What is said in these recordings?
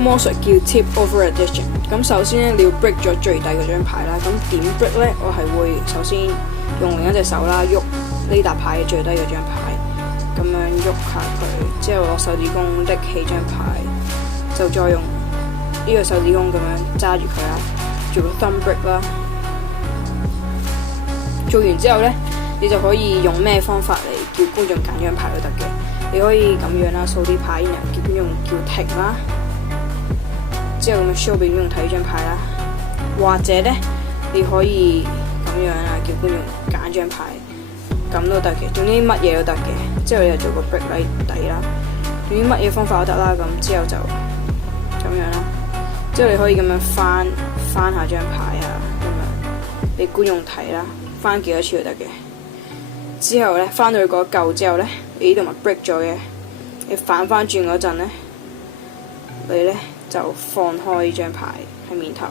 個魔術叫 Tip Over Addition。咁首先咧，你要 break 咗最底嗰張牌啦。咁點 break 咧？我係會首先用另一隻手啦，喐呢沓牌最低嗰張牌，咁樣喐下佢，之後攞手指公拎起張牌，就再用呢個手指公咁樣揸住佢啦，做個 thumb break 啦。做完之後咧，你就可以用咩方法嚟叫觀眾揀張牌都得嘅。你可以咁樣啦，掃啲牌，然後叫觀眾叫停啦，之後咁樣 show 俾觀眾睇張牌啦。或者咧，你可以咁樣啦，叫觀眾揀張牌，咁都得嘅。總之乜嘢都得嘅。之後你就做個 break 喺底啦。總之乜嘢方法都得啦。咁之後就咁樣啦。之後你可以咁樣翻下張牌啊，咁樣俾觀眾睇啦。翻幾多次都得嘅。之後咧，翻到去嗰嚿之後咧，你呢度咪 break 咗嘅，你反翻轉嗰陣咧，你咧就放開呢張牌喺面頭。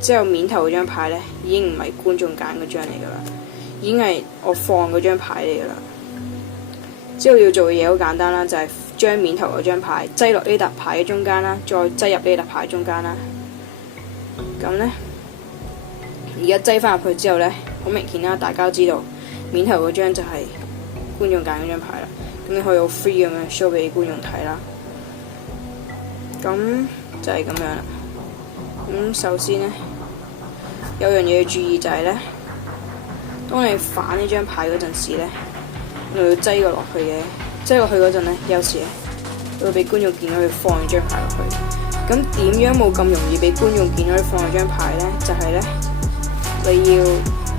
之後面頭嗰張牌咧已經唔係觀眾揀嗰張嚟噶啦，已經係我放嗰張牌嚟噶啦。之後要做嘅嘢好簡單啦，就係將面頭嗰張牌擠落呢沓牌嘅中間啦，再擠入呢沓牌中間啦。咁咧，而家擠翻入去之後咧，好明顯啦，大家都知道面頭嗰張就係觀眾揀嗰張牌啦。咁你可以好 free 咁樣 show 俾觀眾睇啦。咁就係咁樣啦。咁首先咧，有樣嘢要注意就係咧，當你反呢張牌嗰陣時咧，你要擠個落去嘅，擠落去嗰陣咧，有時會俾觀眾見到佢放咗張牌落去。咁點樣冇咁容易俾觀眾見到你放咗張牌咧？就係咧，你要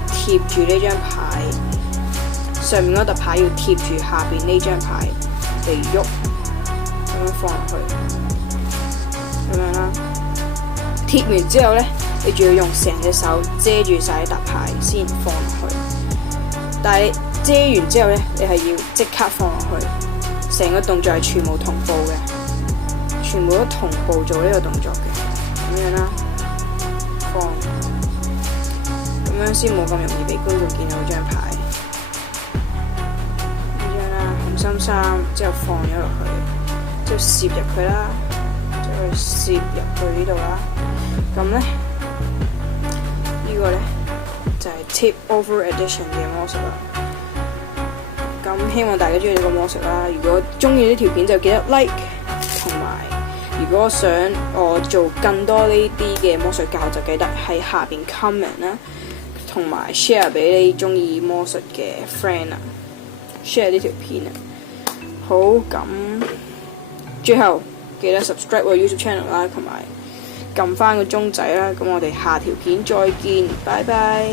貼住呢張牌，上面嗰沓牌要貼住下邊呢張牌嚟喐，咁樣放落去，咁樣啦。貼完之後咧，你仲要用成隻手遮住晒沓牌先放落去。但係遮完之後咧，你係要即刻放落去，成個動作係全部同步嘅，全部都同步做呢個動作嘅，咁樣啦，放，咁樣先冇咁容易俾觀眾見到張牌。咁樣啦，紅心三之後放咗落去，之後攝入佢啦，再攝入去呢度啦。咁咧，呢個咧就係 Tip Over Addition 嘅魔術啦。咁希望大家中意呢個魔術啦。如果中意呢條片就記得 like， 同埋如果想我做更多呢啲嘅魔術教學，就記得喺下邊 comment 啦，同埋 share 俾你中意魔術嘅 friend 啊 ，share 呢條片啊。好，咁最後記得 subscribe 我 YouTube channel 啦，同埋撳翻個鐘仔啦。咁我哋下條片再見，拜拜。